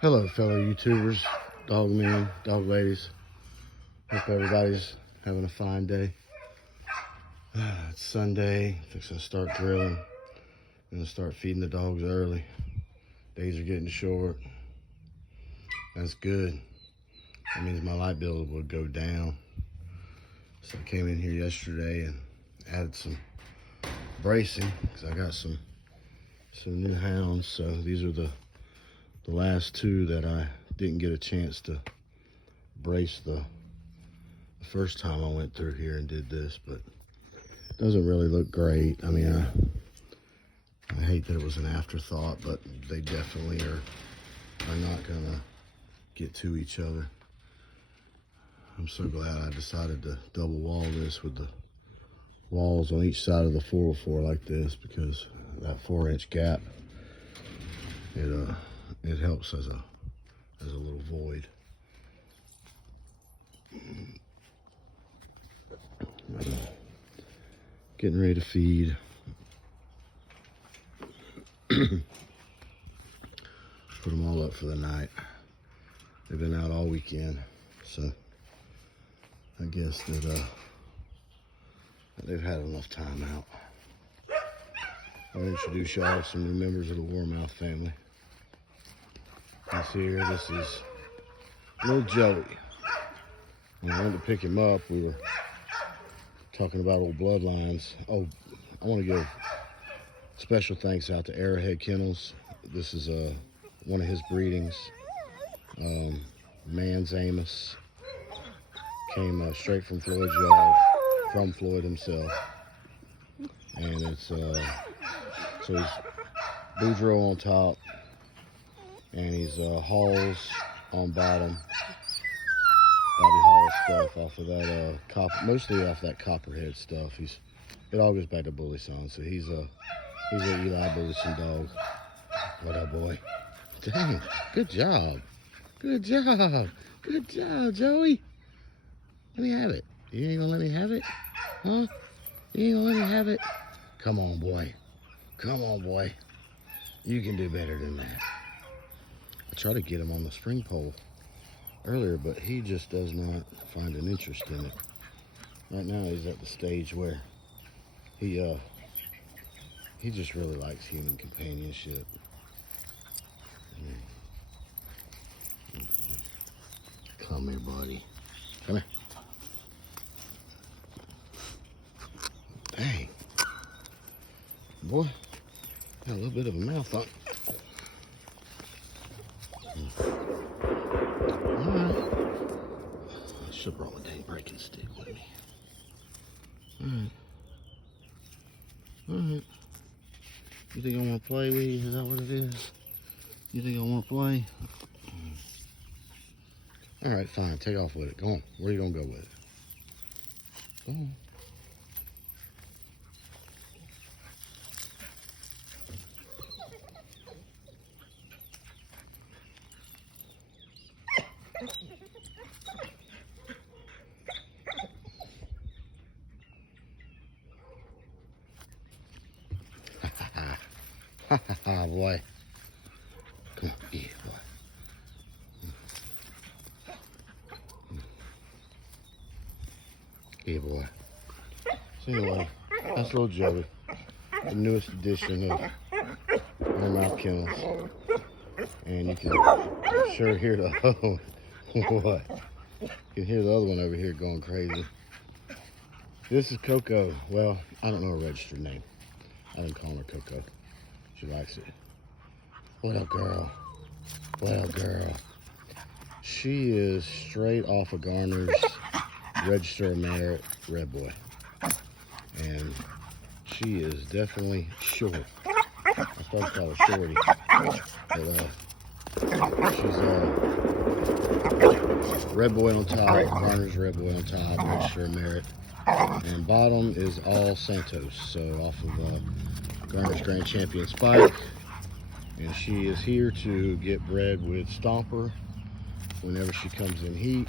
Hello, fellow YouTubers, dog men, dog ladies. Hope everybody's having a fine day. It's Sunday. Fixing to start grilling. Gonna start feeding the dogs early. Days are getting short. That's good. That means my light bill will go down. So I came in here yesterday and added some bracing because I got some new hounds. So these are the last two that I didn't get a chance to brace the first time I went through here and did this, but it doesn't really look great. I mean, I hate that it was an afterthought, but they definitely are not gonna get to each other. I'm so glad I decided to double wall this with the walls on each side of the 404 like this, because that 4-inch gap, it helps as a little void. Getting ready to feed. Put them all up for the night. They've been out all weekend, so I guess that they've had enough time out. I'll introduce y'all to some new members of the Warmouth family. This is little Joey. When I went to pick him up, we were talking about old bloodlines. Oh, I want to give special thanks out to Arrowhead Kennels. This is one of his breedings. Man's Amos. Came straight from Floyd's yard, from Floyd himself. And it's, so he's Boudreaux on top, and he's Halls on bottom. Bobby Hall stuff off of that mostly off that Copperhead stuff. It all goes back to Bully Son, so he's an Eli Bullison dog. What up, boy? Dang, good job. Good job. Good job, Joey. Let me have it. You ain't gonna let me have it? Huh? You ain't gonna let me have it? Come on, boy. Come on, boy. You can do better than that. I tried to get him on the spring pole earlier, but he just does not find an interest in it. Right now he's at the stage where he just really likes human companionship. Come here, buddy. Come here. Dang. Boy, got a little bit of a mouth on it. Alright. I should have brought my dang breaking stick with me. Alright. Alright. You think I want to play with you? Is that what it is? You think I want to play? Alright, fine. Take off with it. Go on. Where are you going to go with it? Go on. Ha ha ha, boy. Come on, yeah, boy. Yeah, boy. So anyway, that's little Joey, the newest edition of Warmouth Kennels. And you can sure hear the other one. What? You can hear the other one over here going crazy. This is Coco. Well, I don't know her registered name. I didn't call her Coco. She likes it. What up, girl? What up, girl? She is straight off of Garner's Register of Merit Red Boy. And she is definitely short. I supposed to call her Shorty. But she's Red Boy on top, Garner's Red Boy on top, Register of Merit. And bottom is all Santos, so off of Garner's Grand Champion Spike. And she is here to get bred with Stomper whenever she comes in heat.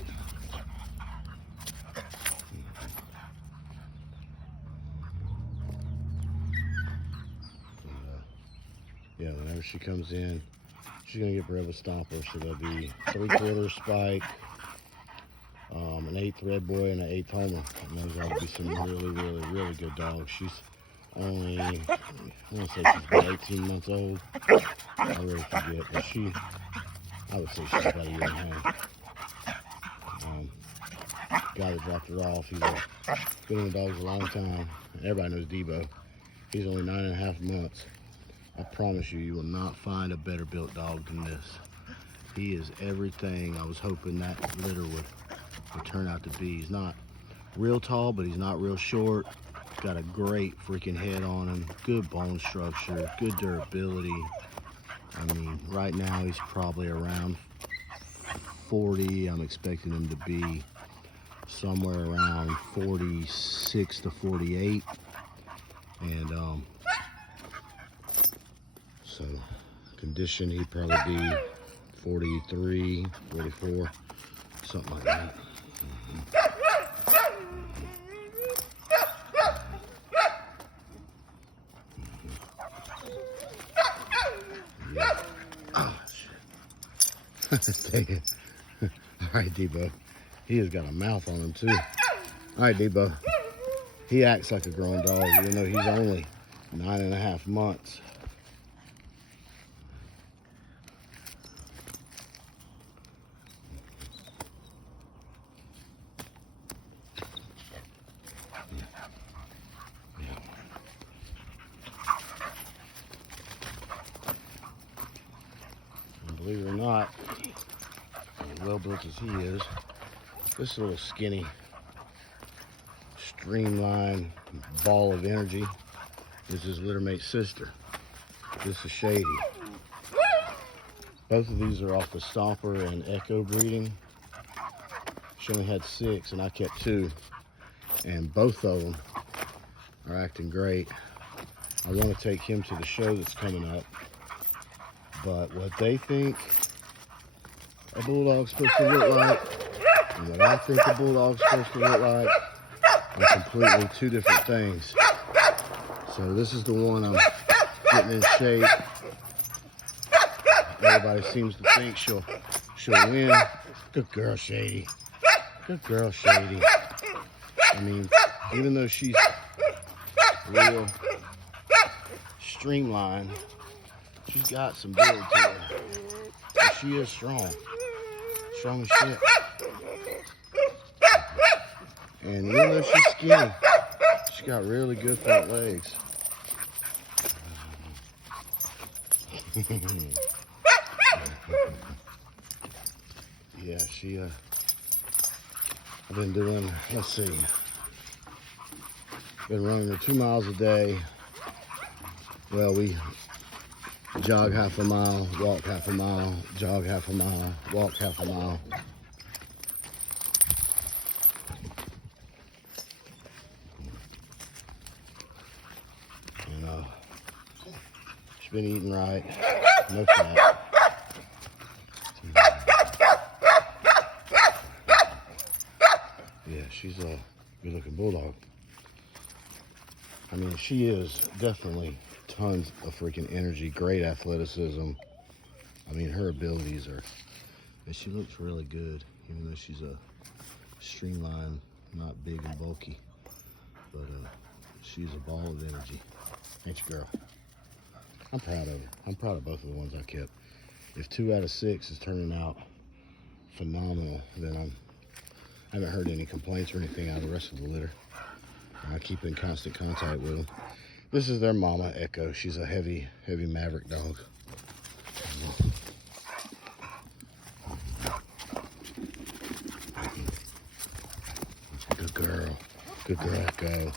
Yeah, whenever she comes in, she's gonna get bred with Stomper, so there'll be 3/4 spike, an 8th red boy, and an 8th homer. And those ought to be some really good dogs. She's only, I want to say she's about 18 months old. I really forget, but I would say she's about a year and a half. Guy that dropped her off, he's been in the dogs a long time. Everybody knows Debo. He's only 9.5 months. I promise you, you will not find a better built dog than this. He is everything I was hoping that litter would turn out to be. He's not real tall, but he's not real short. Got a great freaking head on him, good bone structure, good durability. I mean, right now he's probably around 40. I'm expecting him to be somewhere around 46 to 48. And so condition, he'd probably be 43, 44, something like that. Yeah. Oh, shit. Dang it. All right, Debo. He has got a mouth on him, too. All right, Debo. He acts like a grown dog, even though he's only 9.5 months. And believe it or not, as well built as he is, this little skinny, streamlined ball of energy is his littermate sister. This is Shady. Both of these are off the Stomper and Echo breeding. She only had 6 and I kept 2. And both of them are acting great. I want to take him to the show that's coming up. But what they think a Bulldog's supposed to look like and what I think a Bulldog's supposed to look like are completely 2 different things. So this is the one I'm getting in shape. Everybody seems to think she'll win. Good girl, Shady. Good girl, Shady. I mean, even though she's real streamlined, she's got some build to her. And she is strong. Strong as shit. And even though she's skinny, she's got really good front legs. Yeah, I've been doing, let's see, been running her 2 miles a day. Well, we jog half a mile, walk half a mile, jog half a mile, walk half a mile. And she's been eating right, no fat. Yeah, she's a good looking bulldog. I mean, she is definitely tons of freaking energy, great athleticism. I mean, her abilities are, and she looks really good, even though she's a streamlined, not big and bulky. But she's a ball of energy. Ain't you, girl? I'm proud of her. I'm proud of both of the ones I kept. If 2 out of 6 is turning out phenomenal, then I haven't heard any complaints or anything out of the rest of the litter. I keep in constant contact with them. This is their mama, Echo. She's a heavy maverick dog. Good girl. Good girl, Echo.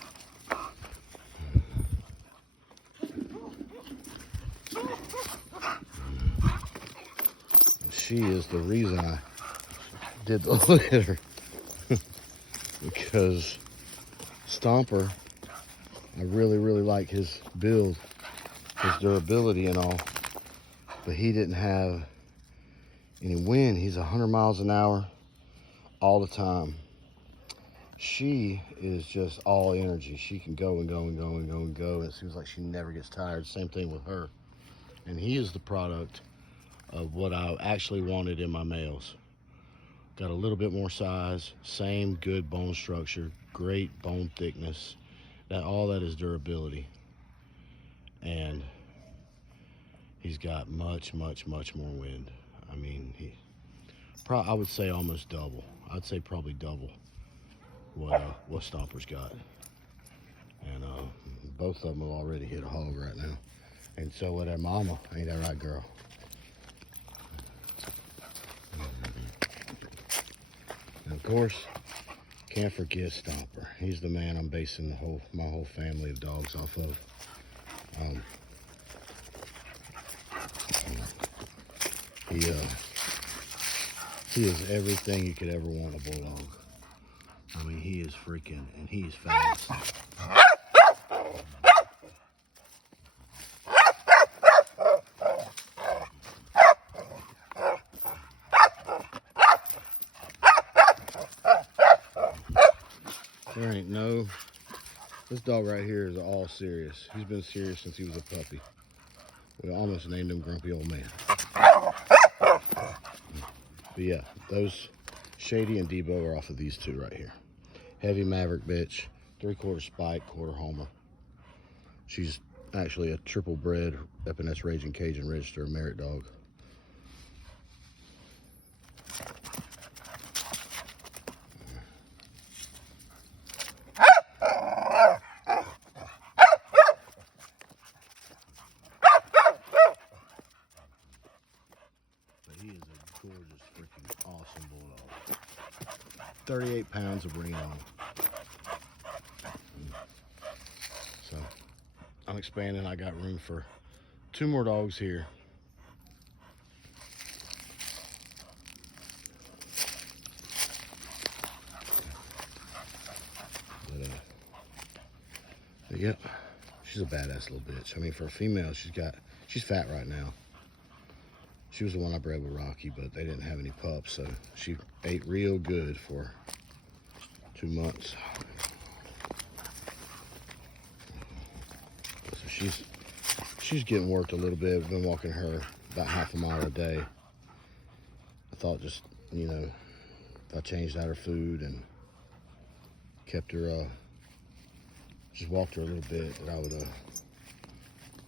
She is the reason I did the litter. Because Stomper, I really like his build, his durability and all, but he didn't have any wind. He's 100 miles an hour all the time. She is just all energy. She can go and go and go and go and go, and it seems like she never gets tired. Same thing with her. And he is the product of what I actually wanted in my males. Got a little bit more size, same good bone structure, great bone thickness. All that is durability. And he's got much more wind. I mean, I would say almost double. I'd say probably double what Stomper's got. And both of them will already hit a hog right now. And so with their mama, ain't that right, girl? And of course, can't forget Stomper. He's the man I'm basing my whole family of dogs off of. He is everything you could ever want a bulldog. I mean, he is freaking, and he is fast. There ain't no, this dog right here is all serious. He's been serious since he was a puppy. We almost named him Grumpy Old Man. But yeah, those Shady and Debo are off of these two right here. Heavy Maverick bitch, 3/4 spike, 1/4 Homer. She's actually a triple bred Epiness Raging Cajun Register merit dog. He is a gorgeous, freaking awesome bulldog. 38 pounds of bring on. So I'm expanding. I got room for 2 more dogs here. But yep, she's a badass little bitch. I mean, for a female, she's fat right now. She was the one I bred with Rocky, but they didn't have any pups, so she ate real good for 2 months. So she's getting worked a little bit. I've been walking her about half a mile a day. I thought just, you know, if I changed out her food and kept her, just walked her a little bit, that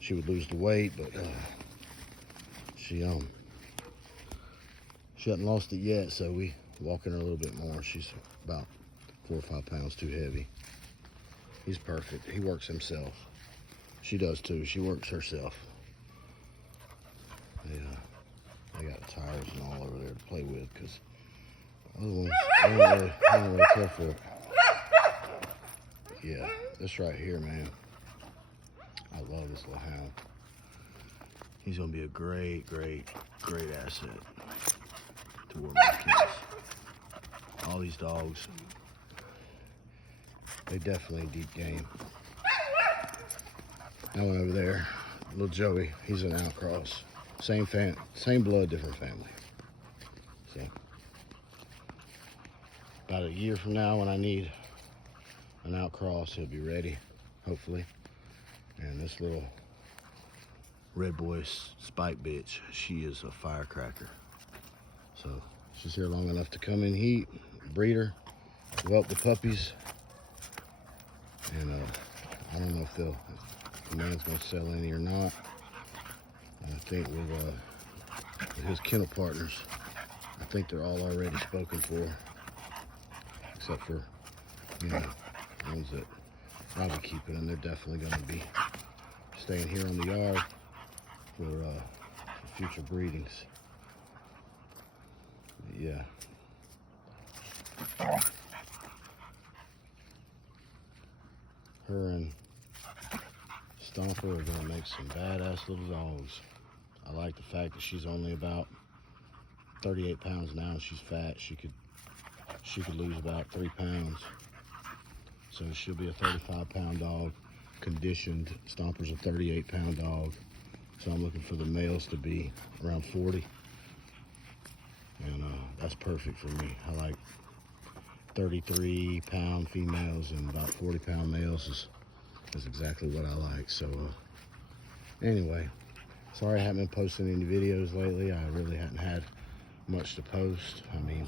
she would lose the weight, but she hasn't lost it yet, so we walking her a little bit more. She's about 4 or 5 pounds too heavy. He's perfect. He works himself. She does too. She works herself. Yeah, I got tires and all over there to play with because other ones I don't really care for it. Yeah, this right here, man. I love this little hound. He's gonna be a great asset to work with kids. All these dogs, they definitely deep game. That one over there, little Joey, he's an outcross. Same blood, different family. So, about a year from now when I need an outcross, he'll be ready, hopefully. And this little red boy spike bitch, she is a firecracker. So she's here long enough to come in heat, breed her, develop the puppies, and I don't know if the man's gonna sell any or not. I think with his kennel partners, I think they're all already spoken for, except for, you know, the ones that I'll be keeping, and they're definitely gonna be staying here on the yard for future breedings. Yeah. Her and Stomper are gonna make some badass little dogs. I like the fact that she's only about 38 pounds now. She's fat. She could lose about 3 pounds. So she'll be a 35-pound dog. Conditioned. Stomper's a 38-pound dog. So I'm looking for the males to be around 40. And that's perfect for me. I like 33-pound females and about 40-pound males is exactly what I like. So anyway, Sorry I haven't been posting any videos lately. I really hadn't had much to post. I mean,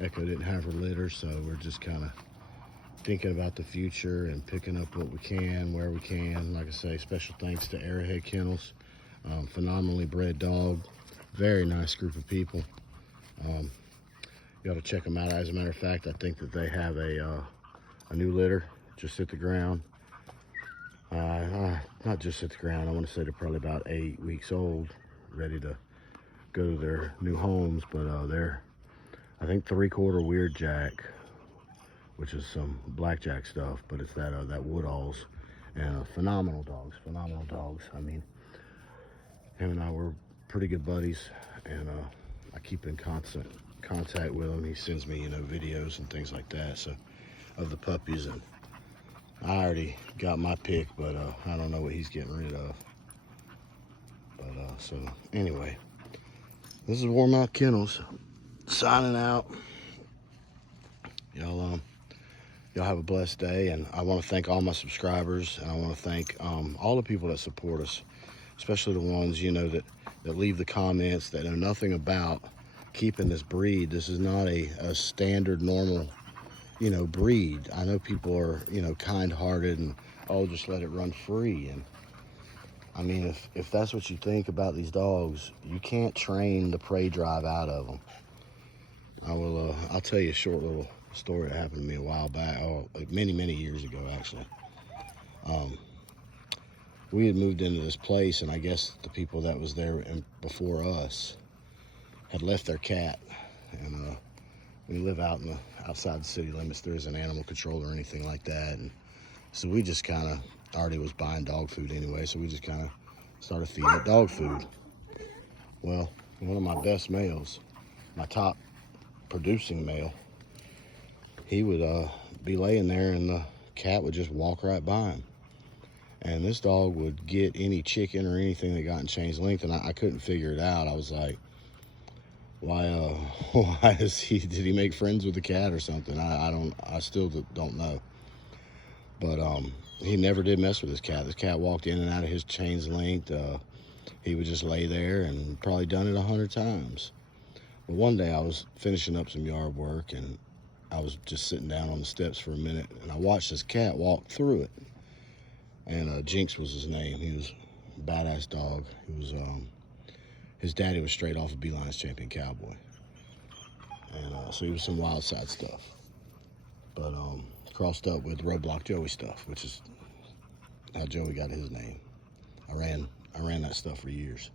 Echo didn't have her litter, so we're just kind of thinking about the future and picking up what we can, where we can. Like I say, special thanks to Arrowhead Kennels. Phenomenally bred dog. Very nice group of people. You ought to check them out. As a matter of fact, I think that they have a new litter just hit the ground. Not just hit the ground. I want to say they're probably about 8 weeks old, ready to go to their new homes. But they're, I think, 3/4 weird jack, which is some blackjack stuff. But it's that Woodalls, and phenomenal dogs. Phenomenal dogs. I mean, him and I were pretty good buddies, and I keep in constant contact with him. He sends me, videos and things like that, so, of the puppies, and I already got my pick, but I don't know what he's getting rid of. But so anyway, this is Warmouth Kennels signing out. Y'all have a blessed day, and I want to thank all my subscribers, and I want to thank all the people that support us, especially the ones that leave the comments, that know nothing about keeping this breed. This is not a standard normal breed. I know people are kind-hearted and, oh, just let it run free. And I mean, if that's what you think about these dogs, you can't train the prey drive out of them. I'll tell you a short little story that happened to me a while back, like many years ago actually. We had moved into this place, and I guess the people that was there before us had left their cat, and we live out outside the city limits. There isn't animal control or anything like that, and so we just kind of already was buying dog food anyway, so we just kind of started feeding it dog food. Well, one of my best males, my top producing male, he would be laying there, and the cat would just walk right by him. And this dog would get any chicken or anything that got in chain's length, and I couldn't figure it out. I was like, why did he make friends with the cat or something? I still don't know. But he never did mess with his cat. This cat walked in and out of his chain's length. He would just lay there, and probably done it 100 times. But one day I was finishing up some yard work, and I was just sitting down on the steps for a minute, and I watched this cat walk through it. And Jinx was his name. He was a badass dog. He was his daddy was straight off a B-Lines champion cowboy, and so he was some wild side stuff. But crossed up with Roadblock Joey stuff, which is how Joey got his name. I ran that stuff for years.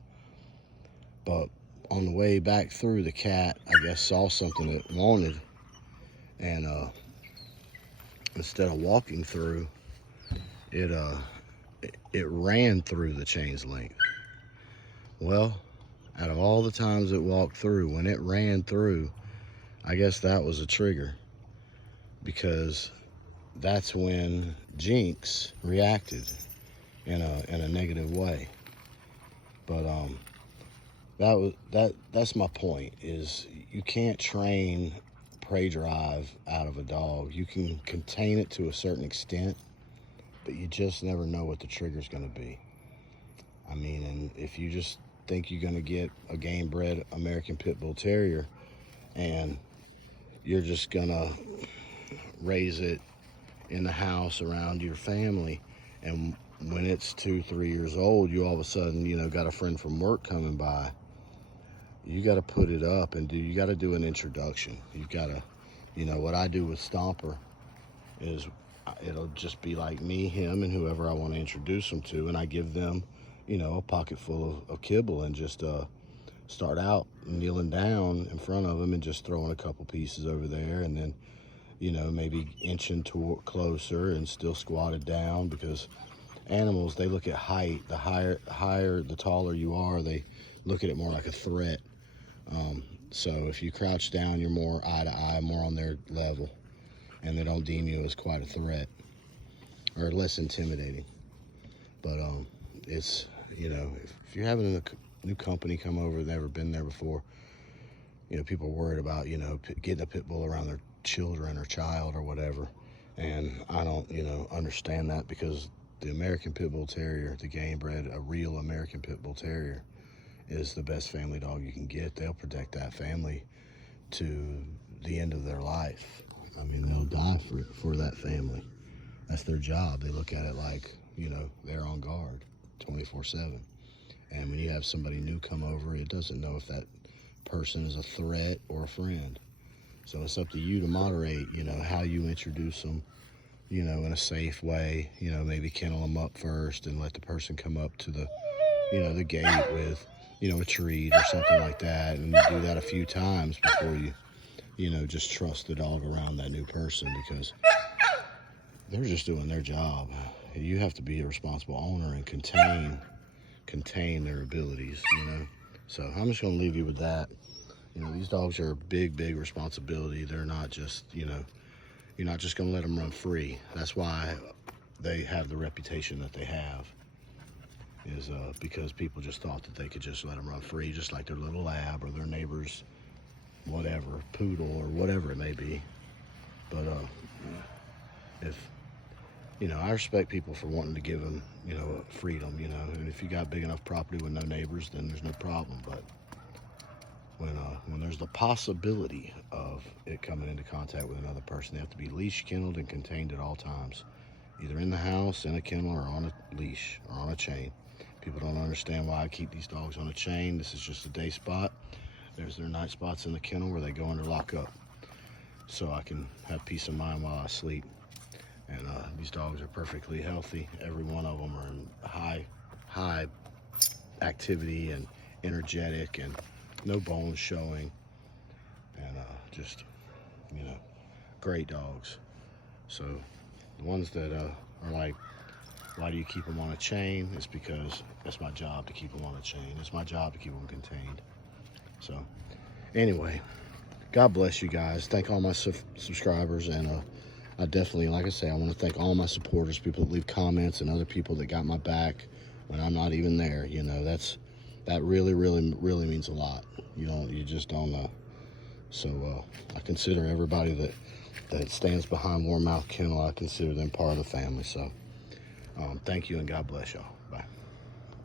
But on the way back through, the cat, I guess, saw something it wanted, and instead of walking through, it ran through the chain's length. Well, out of all the times it walked through, when it ran through, I guess that was a trigger, because that's when Jinx reacted in a negative way. But that's my point, is you can't train prey drive out of a dog. You can contain it to a certain extent, but you just never know what the trigger's going to be. I mean, and if you just think you're going to get a game bred American Pit Bull Terrier and you're just going to raise it in the house around your family, and when it's 2-3 years old, you all of a sudden, got a friend from work coming by, you got to put it up and you got to do an introduction. You've got to, what I do with Stomper is, it'll just be like me, him, and whoever I want to introduce them to, and I give them, a pocket full of kibble, and just start out kneeling down in front of them and just throwing a couple pieces over there, and then, maybe inching closer and still squatted down, because animals, they look at height. The higher, the taller you are, they look at it more like a threat. So if you crouch down, you're more eye to eye, more on their level, and they don't deem you as quite a threat, or less intimidating. But it's, if you're having a new company come over, never been there before, people are worried about, getting a pit bull around their children or child or whatever. And I don't, understand that, because the American Pit Bull Terrier, the game bred, a real American Pit Bull Terrier, is the best family dog you can get. They'll protect that family to the end of their life. I mean, they'll die for that family. That's their job. They look at it like, you know, they're on guard 24/7. And when you have somebody new come over, it doesn't know if that person is a threat or a friend. So it's up to you to moderate, you know, how you introduce them, you know, in a safe way. You know, maybe kennel them up first and let the person come up to the, you know, the gate with, you know, a treat or something like that. And do that a few times before you know, just trust the dog around that new person, because they're just doing their job. You have to be a responsible owner and contain their abilities, you know. So I'm just going to leave you with that. You know, these dogs are a big responsibility. They're not just, you know, you're not just going to let them run free. That's why they have the reputation that they have, is because people just thought that they could just let them run free, just like their little lab or their neighbor's whatever, poodle or whatever it may be. But if, you know, I respect people for wanting to give them, you know, freedom, you know, and if you got big enough property with no neighbors, then there's no problem. But when there's the possibility of it coming into contact with another person, they have to be leash, kenneled, and contained at all times, either in the house, in a kennel, or on a leash, or on a chain. People don't understand why I keep these dogs on a chain. This is just a day spot. There's their night spots in the kennel where they go under lockup, so I can have peace of mind while I sleep. And these dogs are perfectly healthy. Every one of them are in high activity and energetic, and no bones showing, and just, you know, great dogs. So the ones that are like, why do you keep them on a chain? It's because that's my job to keep them on a chain. It's my job to keep them contained. So anyway, God bless you guys. Thank all my subscribers, and I definitely, like I say, I want to thank all my supporters, people that leave comments, and other people that got my back when I'm not even there. You know, that really means a lot. You just don't know. So I consider everybody that stands behind Warmouth Kennel, I consider them part of the family. So thank you, and God bless y'all.